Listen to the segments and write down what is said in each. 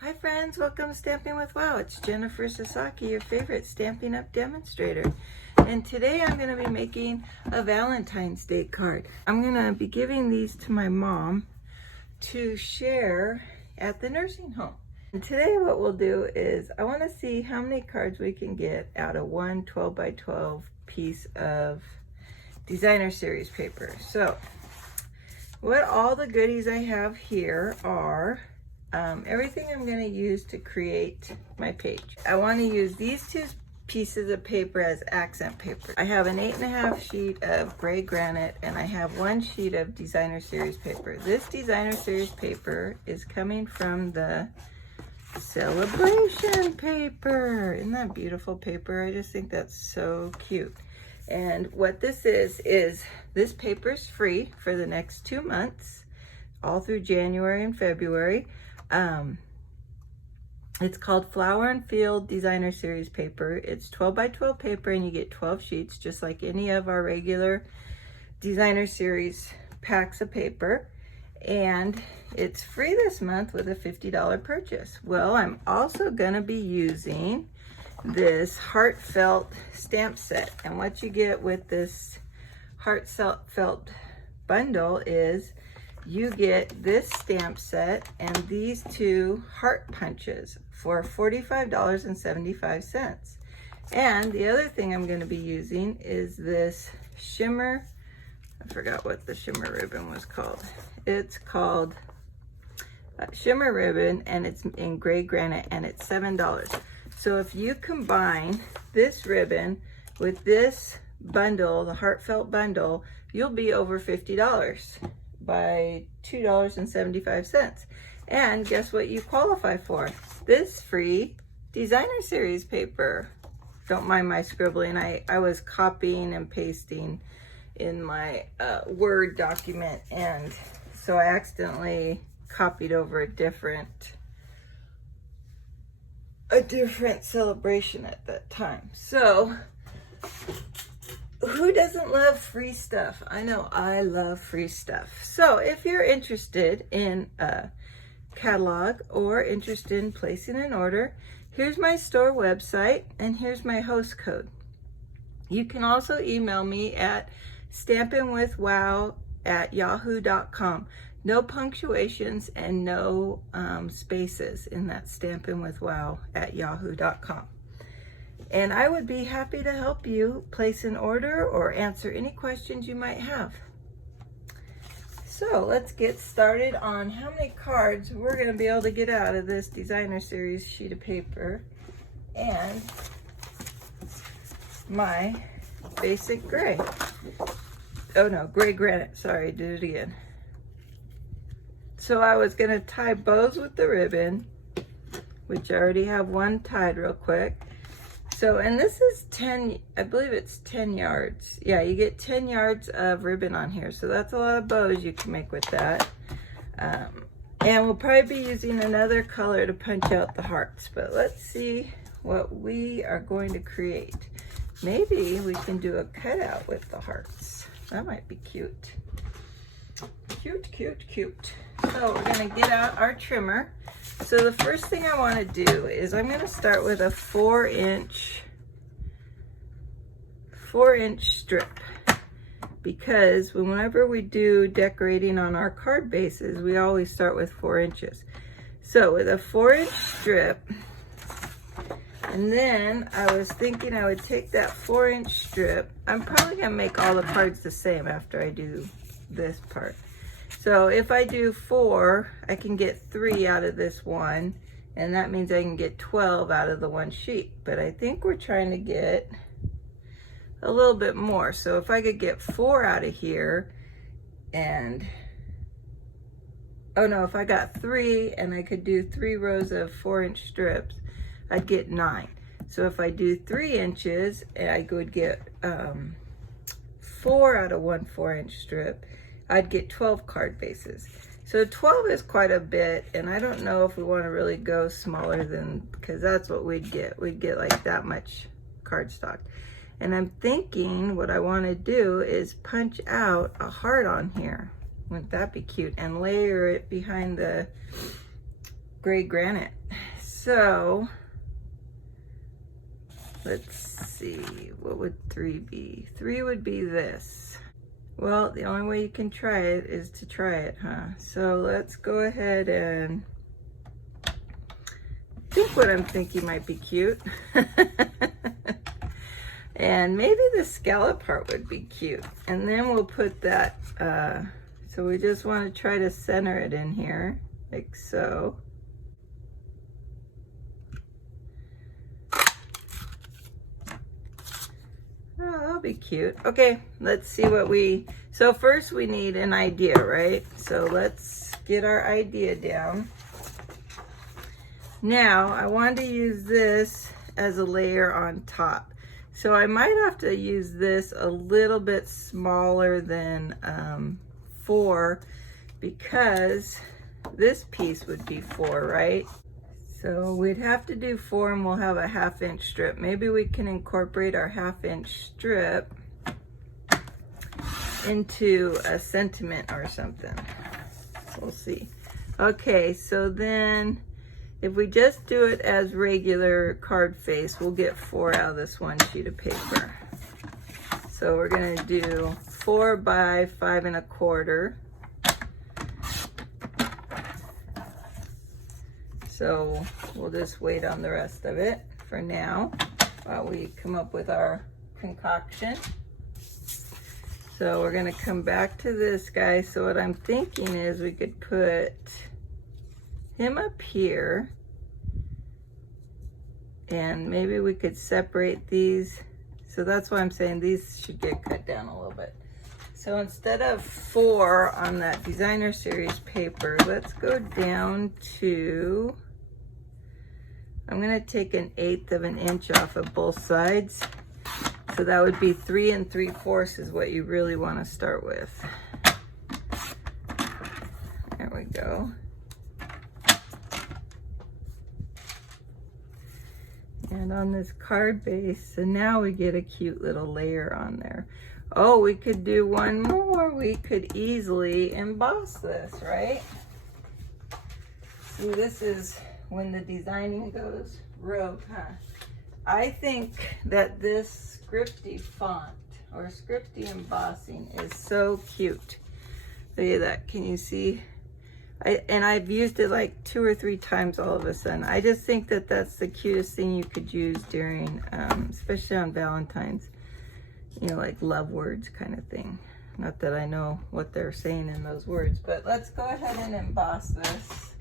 Hi friends, welcome to Stamping with Wow. It's Jennifer Sasaki, your favorite Stampin' Up demonstrator. And today I'm going to be making a Valentine's Day card. I'm going to be giving these to my mom to share at the nursing home. And today what we'll do is I want to see how many cards we can get out of one 12 by 12 piece of designer series paper. So what all the goodies I have here are everything I'm going to use to create my page. I want to use these two pieces of paper as accent paper. I have an 8.5 sheet of Gray Granite and I have 1 sheet of designer series paper. This designer series paper is coming from the Sale-a-bration paper. Isn't that beautiful paper? I just think that's so cute. And what this is this paper is free for the next 2 months, all through January and February. It's called Flower Field Designer Series paper. It's 12 by 12 paper and you get 12 sheets, just like any of our regular designer series packs of paper. And it's free this month with a $50 purchase. Well, I'm also gonna be using this Heartfelt stamp set. And what you get with this Heartfelt Bundle is you get this stamp set and these 2 heart punches for $45.75. And the other thing I'm going to be using is this shimmer, I forgot what the shimmer ribbon was called. It's called Shimmer Ribbon and it's in Gray Granite and it's $7. So if you combine this ribbon with this bundle, the Heartfelt Bundle, you'll be over $50. By $2.75. And guess what you qualify for? This free designer series paper. Don't mind my scribbling. I was copying and pasting in my Word document, and so I accidentally copied over a different celebration at that time. So who doesn't love free stuff? I know I love free stuff. So if you're interested in a catalog or interested in placing an order, here's my store website and here's my host code. You can also email me at stampinwithwow@yahoo.com. No punctuations and no spaces in that stampinwithwow@yahoo.com. And I would be happy to help you place an order or answer any questions you might have. So let's get started on how many cards we're going to be able to get out of this designer series sheet of paper and my basic gray. Oh no, Gray Granite. Sorry, I did it again. So I was going to tie bows with the ribbon, which I already have one tied real quick. So, and this is 10, I believe it's 10 yards. Yeah, you get 10 yards of ribbon on here. So that's a lot of bows you can make with that. And we'll probably be using another color to punch out the hearts. But let's see what we are going to create. Maybe we can do a cutout with the hearts. That might be cute. Cute, cute, cute. So we're gonna get out our trimmer. So the first thing I want to do is I'm going to start with a 4-inch strip, because whenever we do decorating on our card bases, we always start with 4 inches. So with a 4-inch strip, and then I was thinking I would take that 4-inch strip. I'm probably going to make all the cards the same after I do this part. So if I do 4, I can get 3 out of this one, and that means I can get 12 out of the one sheet. But I think we're trying to get a little bit more. So if I could get 4 out of here, and oh no, if I got 3 and I could do 3 rows of 4-inch strips, I'd get 9. So if I do 3 inches, I would get 4 out of one 4-inch strip. I'd get 12 card bases. So 12 is quite a bit, and I don't know if we want to really go smaller than, because that's what we'd get. We'd get like that much cardstock. And I'm thinking what I want to do is punch out a heart on here. Wouldn't that be cute? And layer it behind the Gray Granite. So let's see, what would 3 be? 3 would be this. Well, the only way you can try it is to try it, huh? So let's go ahead and think what I'm thinking might be cute. And maybe the scallop part would be cute. And then we'll put that, so we just want to try to center it in here, like so. Oh, that'll be cute. Okay, let's see what so first we need an idea, right? So let's get our idea down. Now, I want to use this as a layer on top. So I might have to use this a little bit smaller than 4 because this piece would be 4, right? So we'd have to do 4 and we'll have a 1/2 inch strip. Maybe we can incorporate our 1/2 inch strip into a sentiment or something. We'll see. Okay, so then if we just do it as regular card face, we'll get 4 out of this one sheet of paper. So we're gonna do 4 by 5 1/4. So we'll just wait on the rest of it for now while we come up with our concoction. So we're gonna come back to this guy. So what I'm thinking is we could put him up here and maybe we could separate these. So that's why I'm saying these should get cut down a little bit. So instead of 4 on that designer series paper, let's go down to, I'm gonna take 1/8 of an inch off of both sides. So that would be 3 3/4 is what you really want to start with. There we go. And on this card base, so now we get a cute little layer on there. Oh, we could do one more. We could easily emboss this, right? See, this is when the designing goes rogue, huh? I think that this Scripty font or Scripty embossing is so cute. Look at that, can you see? And I've used it like 2 or 3 times all of a sudden. I just think that that's the cutest thing you could use during, especially on Valentine's, you know, like love words kind of thing. Not that I know what they're saying in those words, but let's go ahead and emboss this.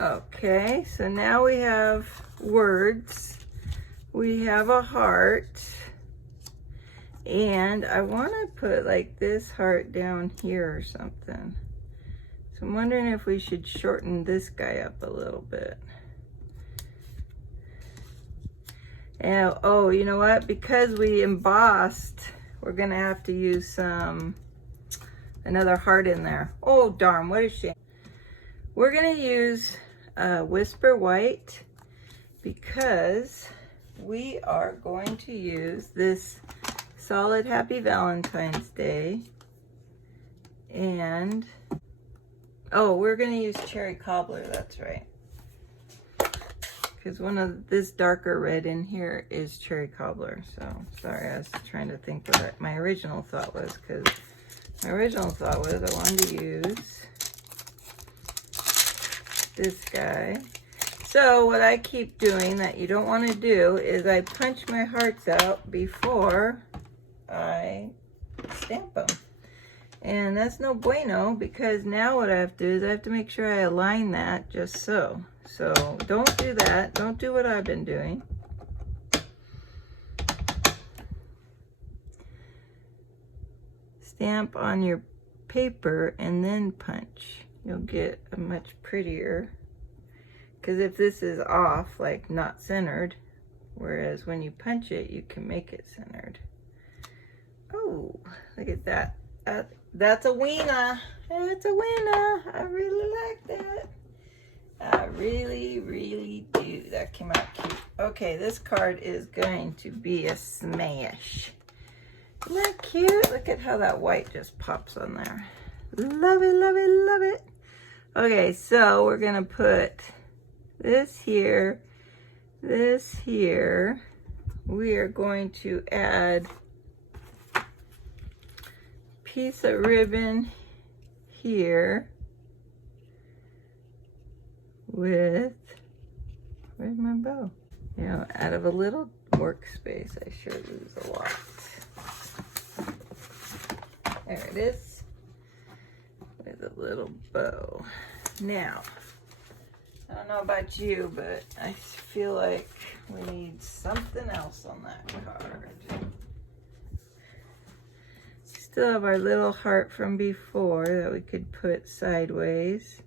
Okay, so now we have words. We have a heart. And I want to put like this heart down here or something. So I'm wondering if we should shorten this guy up a little bit. And oh, you know what? Because we embossed, we're gonna have to use another heart in there. Oh darn, what a shame. We're gonna use Whisper White because we are going to use this solid Happy Valentine's Day. And oh, we're gonna use Cherry Cobbler, that's right. Because one of this darker red in here is Cherry Cobbler. So sorry, I was trying to think what my original thought was, because my original thought was I wanted to use this guy. So what I keep doing that you don't want to do is I punch my hearts out before I stamp them. And that's no bueno, because now what I have to do is I have to make sure I align that just so. So don't do that. Don't do what I've been doing. Stamp on your paper and then punch. You'll get a much prettier. Because if this is off, like not centered, whereas when you punch it, you can make it centered. Oh, look at that. That's a winner. That's a winner. I really like that. I really, really do. That came out cute. Okay, this card is going to be a smash. Isn't that cute? Look at how that white just pops on there. Love it, love it, love it. Okay, so we're gonna put this here, this here. We are going to add piece of ribbon here with, where's my bow? You know, out of a little workspace, I sure lose a lot. There it is, with a little bow. Now, I don't know about you, but I feel like we need something else on that card. Still have our little heart from before that we could put sideways.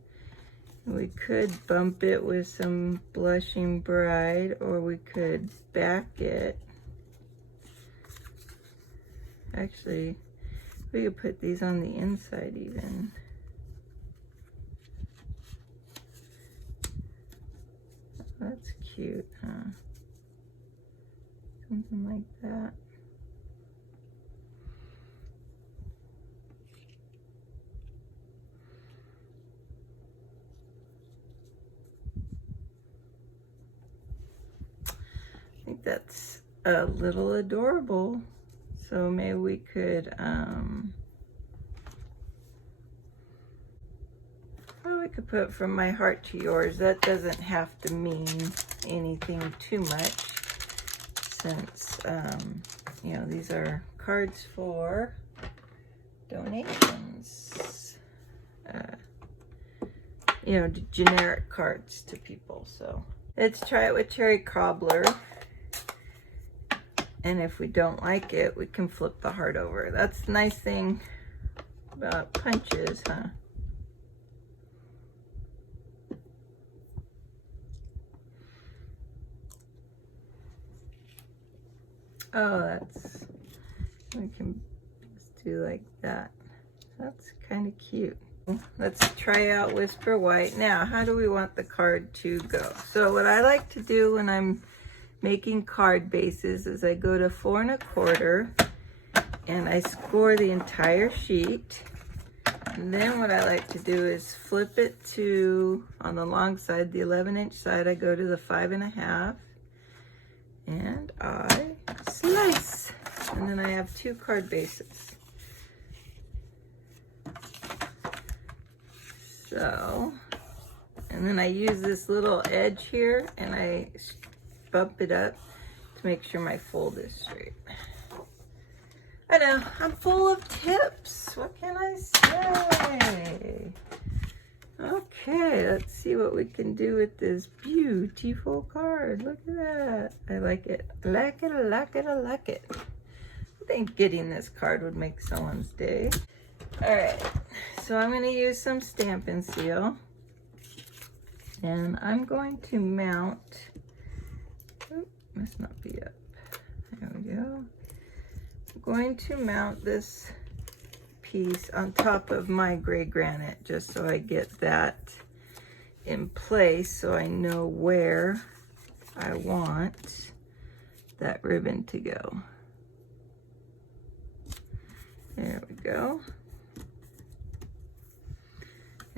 We could bump it with some Blushing Bride, or we could back it. Actually, we could put these on the inside even. That's cute, huh? Something like that. I think that's a little adorable. So maybe we could, well, we could put From My Heart to Yours. That doesn't have to mean anything too much, since, you know, these are cards for donations. You know, generic cards to people. So let's try it with Cherry Cobbler. And if we don't like it, we can flip the heart over. That's the nice thing about punches, huh? Oh, that's, we can just do like that. That's kind of cute. Let's try out Whisper White. Now, how do we want the card to go? So what I like to do when I'm making card bases is I go to 4 1/4 and I score the entire sheet. And then what I like to do is flip it to, on the long side, the 11-inch side, I go to the 5 1/2 and I slice. And then I have 2 card bases. So, and then I use this little edge here and I bump it up to make sure my fold is straight. I know, I'm full of tips. What can I say? Okay, let's see what we can do with this beautiful card. Look at that. I like it. I like it, I like it, I like it. I think getting this card would make someone's day. All right, so I'm going to use some Stampin' Seal. And I'm going to mount, must not be up. There we go. I'm going to mount this piece on top of my gray granite just so I get that in place so I know where I want that ribbon to go. There we go.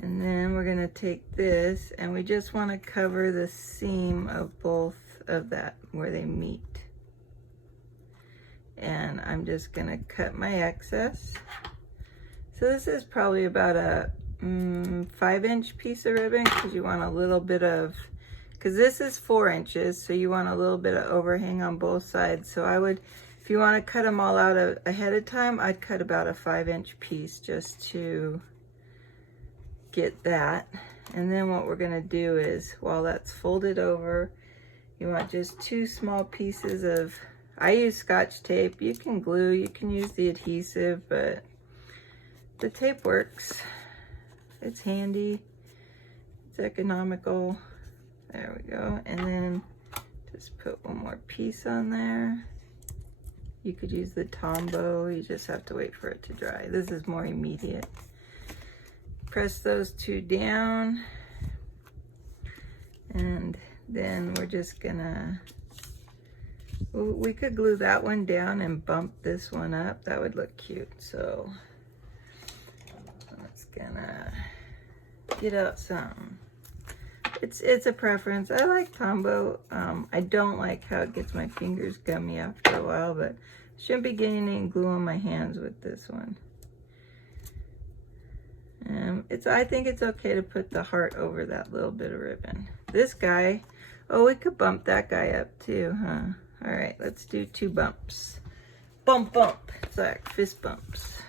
And then we're going to take this and we just want to cover the seam of both of that where they meet. And I'm just going to cut my excess. So this is probably about a 5-inch piece of ribbon because you want a little bit of, because this is 4 inches, so you want a little bit of overhang on both sides. So I would, if you want to cut them all out ahead of time, I'd cut about a 5-inch piece just to get that. And then what we're going to do is, while that's folded over, you want just 2 small pieces of, I use Scotch tape. You can glue, you can use the adhesive, but the tape works. It's handy, it's economical. There we go. And then just put one more piece on there. You could use the Tombow, you just have to wait for it to dry. This is more immediate. Press those 2 down, and then we're just gonna, we could glue that one down and bump this one up. That would look cute. So I'm just gonna get out some. It's a preference. I like Tombow. I don't like how it gets my fingers gummy after a while, but shouldn't be getting any glue on my hands with this one. I think it's okay to put the heart over that little bit of ribbon. This guy, oh, we could bump that guy up too, huh? All right, let's do 2 bumps. Bump, bump. It's like fist bumps.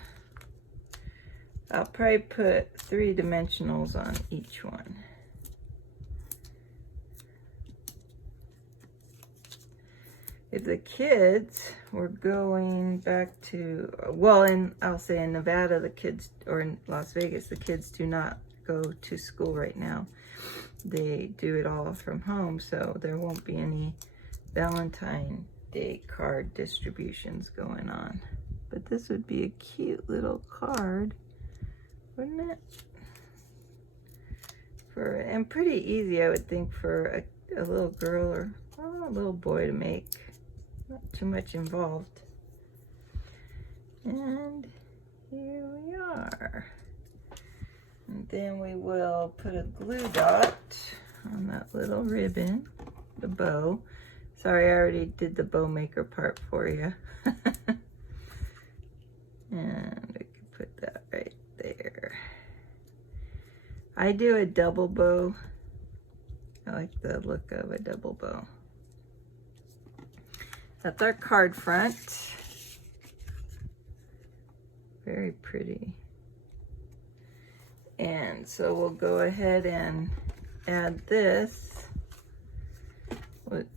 I'll probably put 3 dimensionals on each one. If the kids were going back to, well, I'll say in Nevada, the kids, or in Las Vegas, the kids do not go to school right now. They do it all from home, so there won't be any Valentine Day card distributions going on. But this would be a cute little card, wouldn't it? And pretty easy, I would think, for a little girl or a little boy to make. Not too much involved. And here we are. And then we will put a glue dot on that little ribbon, the bow. Sorry, I already did the bow maker part for you. And we can put that right there. I do a double bow. I like the look of a double bow. That's our card front. Very pretty. And so we'll go ahead and add this.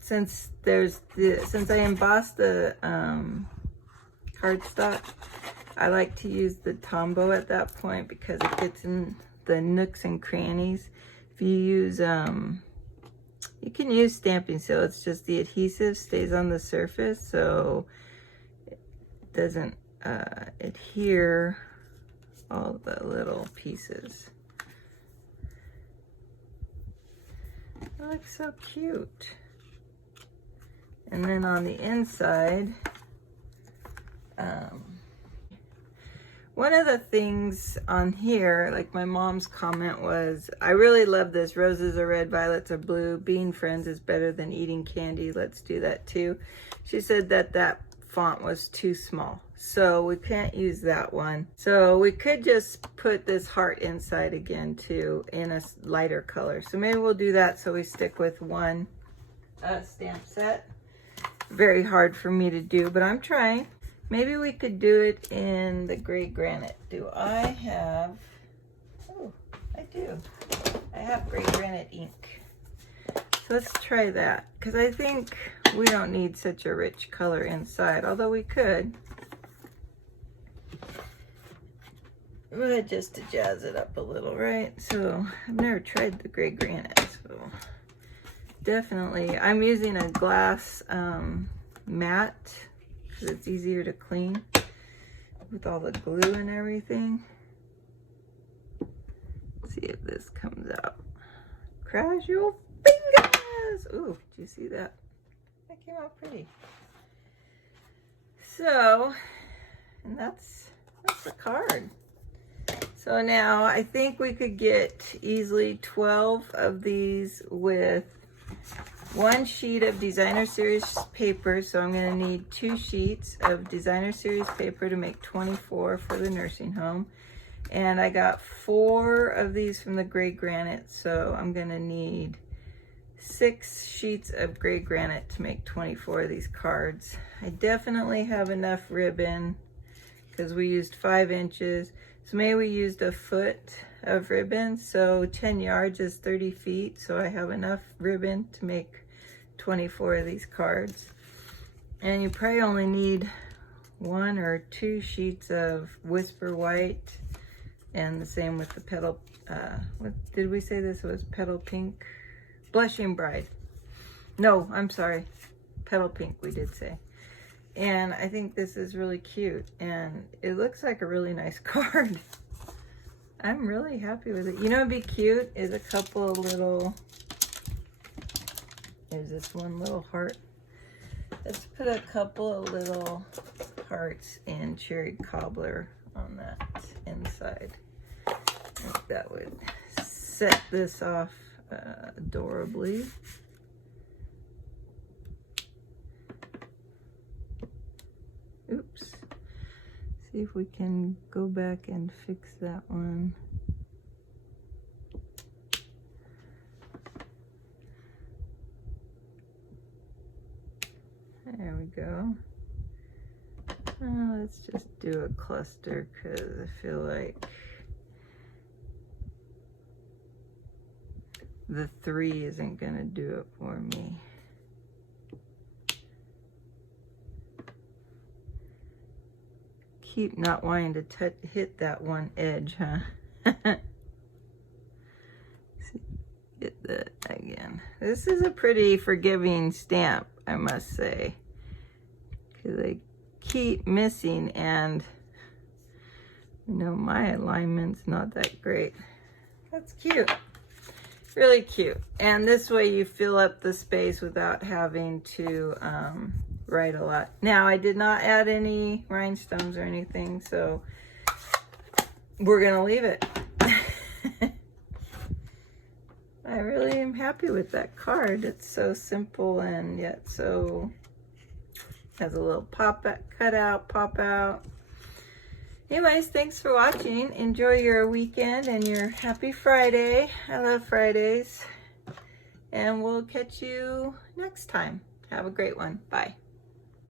Since I embossed the cardstock, I like to use the Tombow at that point because it gets in the nooks and crannies. If you use you can use stamping seal, it's just the adhesive stays on the surface, so it doesn't adhere all the little pieces. That looks so cute. And then on the inside, one of the things on here, like my mom's comment was, I really love this. Roses are red, violets are blue. Being friends is better than eating candy. Let's do that too. She said that that font was too small, so we can't use that one. So we could just put this heart inside again too in a lighter color. So maybe we'll do that so we stick with one stamp set. Very hard for me to do, but I'm trying. Maybe we could do it in the Gray Granite. Do I have, oh, I do. I have Gray Granite ink. So let's try that, because I think we don't need such a rich color inside, although we could. But just to jazz it up a little, right? So I've never tried the Gray Granite, so definitely. I'm using a glass matte, because it's easier to clean with all the glue and everything. Let's see if this comes out. Cross your fingers! Ooh, did you see that? That came out pretty. So, and that's the card. So now I think we could get easily 12 of these with 1 sheet of designer series paper. So I'm going to need 2 sheets of designer series paper to make 24 for the nursing home. And I got 4 of these from the Gray Granite, so I'm going to need 6 sheets of Gray Granite to make 24 of these cards. I definitely have enough ribbon because we used 5 inches. So maybe we used a foot of ribbon, so 10 yards is 30 feet, so I have enough ribbon to make 24 of these cards. And you probably only need 1 or 2 sheets of Whisper White, and the same with the Petal, what did we say this was? Petal Pink? Blushing Bride. No, I'm sorry, Petal Pink we did say. And I think this is really cute, and it looks like a really nice card. I'm really happy with it. You know what'd be cute is a couple of little, there's this one little heart. Let's put a couple of little hearts in cherry cobbler on that inside. I think that would set this off adorably. Oops. See if we can go back and fix that one. There we go. Let's just do a cluster because I feel like the 3 isn't gonna do it for me. Keep not wanting to hit that one edge, huh? See, get that again. This is a pretty forgiving stamp, I must say, because I keep missing, and you know my alignment's not that great. That's cute, really cute. And this way you fill up the space without having to write a lot. Now I did not add any rhinestones or anything, so we're gonna leave it. I really am happy with that card. It's so simple and yet so has a little pop out. Anyways, thanks for watching. Enjoy your weekend and your happy Friday. I love Fridays. And we'll catch you next time. Have a great one. Bye.